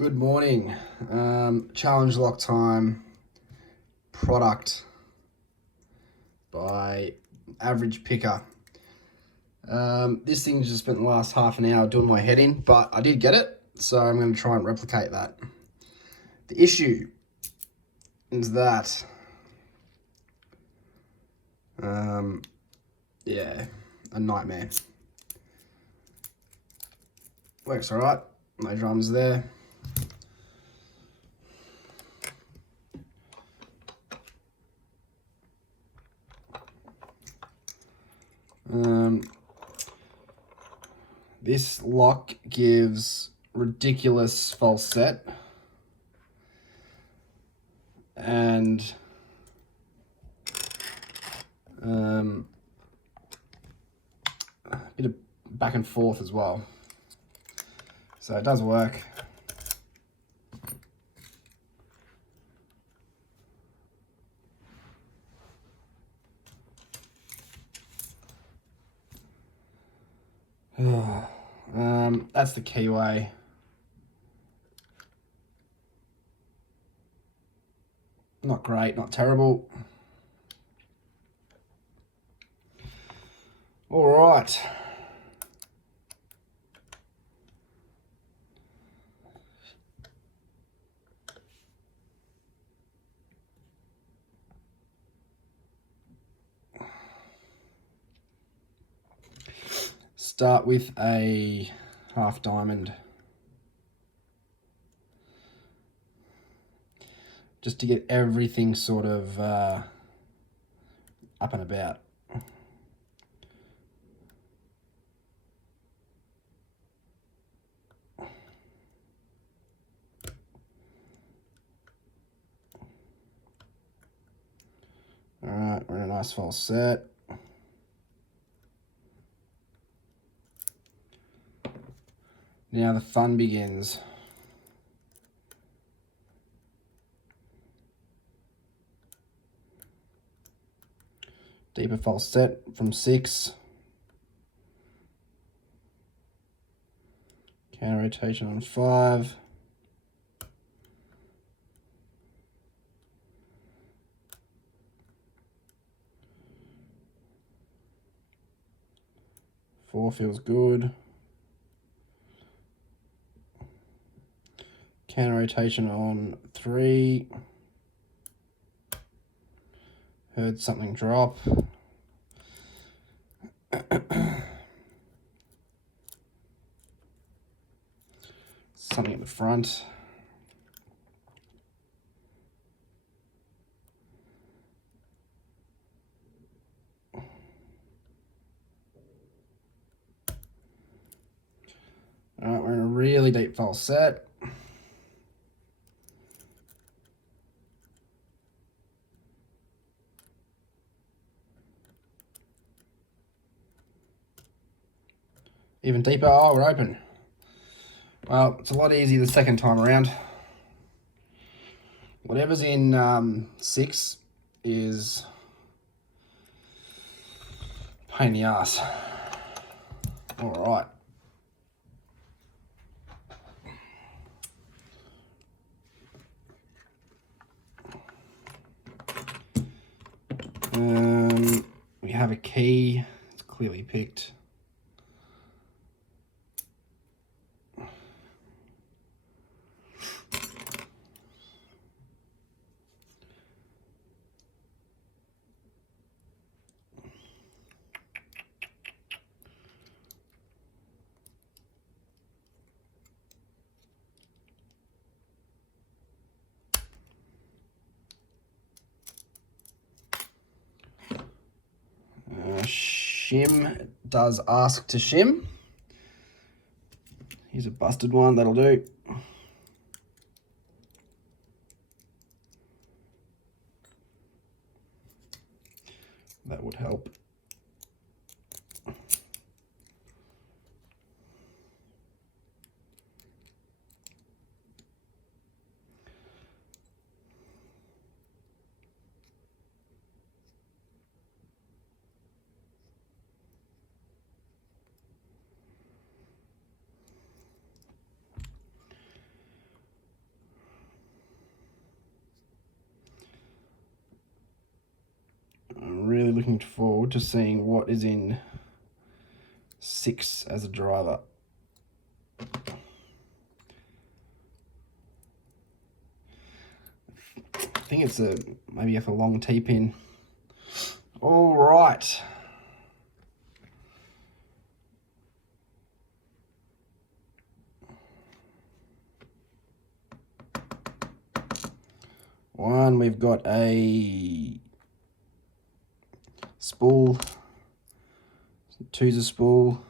Good morning. Challenge lock time product by Average Picker. This thing's just spent the last half an hour doing my head in, but I did get it, so I'm going to try and replicate that. The issue is that, yeah, a nightmare. Works all right. No drums there. This lock gives ridiculous false set and a bit of back and forth as well. So it does work. That's the keyway. Not great, not terrible. All right. Start with a half diamond. Just to get everything sort of up and about. All right, we're in a nice false set. Now the fun begins. Deeper false set from 6. Counter rotation on 5. Four feels good. Counter rotation on 3. Heard something drop. Something at the front. All right, we're in a really deep false set. Even deeper. Oh, we're open. Well, it's a lot easier the second time around. Whatever's in 6 is pain in the ass. All right. We have a key. It's clearly picked. Shim does ask to shim. Here's a busted one, that'll do. That would help. looking forward to seeing what is in 6 as a driver. I think it's maybe a long T-pin. All right. One, we've got a spool. 2's a spool.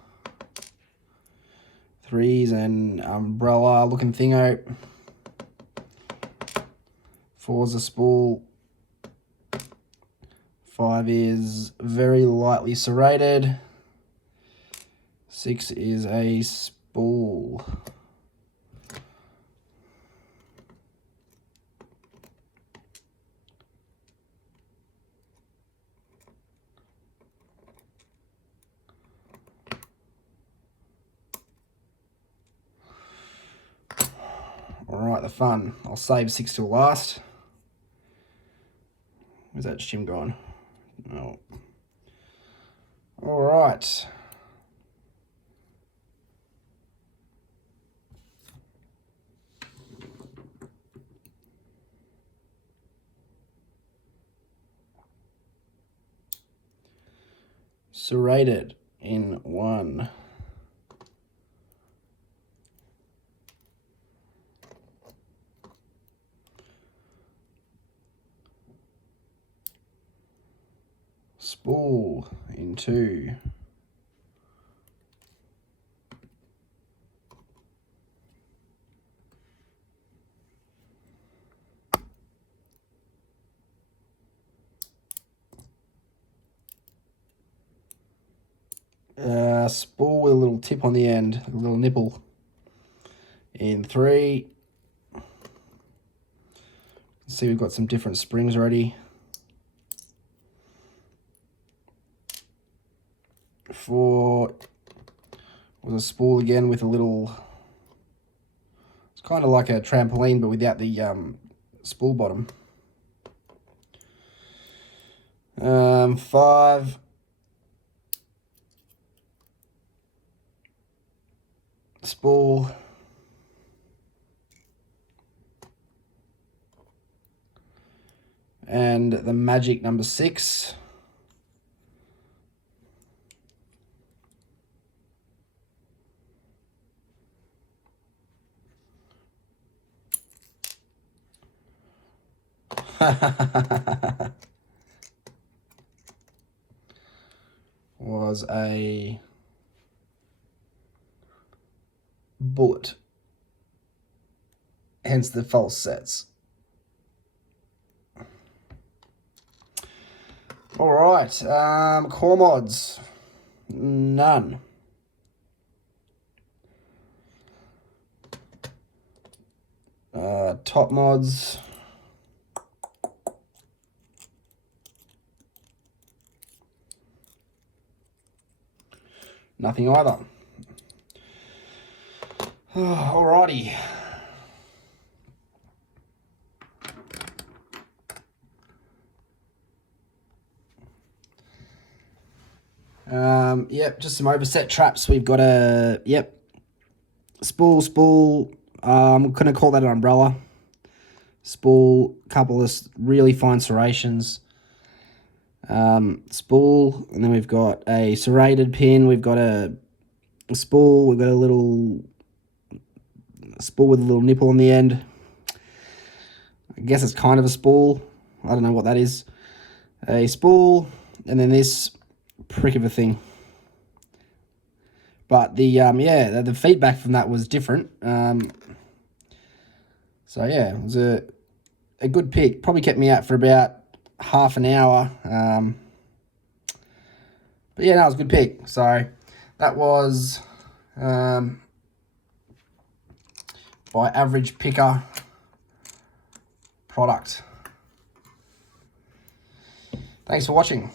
3's an umbrella looking thingo. 4's a spool. 5 is very lightly serrated. 6 is a spool. Alright, the fun. I'll save 6 till last. Where's that shim gone? Oh. Alright. Serrated in 1. Spool in 2. Spool with a little tip on the end, a little nipple in 3. See, we've got some different springs already. 4 was a spool again with a little, it's kind of like a trampoline but without the spool bottom. 5 spool. And the magic number 6. Was a bullet, hence the false sets. All right, core mods, none. Top mods, nothing either. Alrighty. Yep, just some overset traps. We've got a, yep, spool. I'm going to call that an umbrella. Spool, couple of really fine serrations. Spool, and then we've got a serrated pin. We've got a spool. We've got a little spool with a little nipple on the end. I guess it's kind of a spool. I don't know what that is. A spool, and then this prick of a thing. But the yeah, the feedback from that was different. So yeah, it was a good pick. Probably kept me out for about half an hour. But yeah, no, it was a good pick. So that was by Average Picker product. Thanks for watching.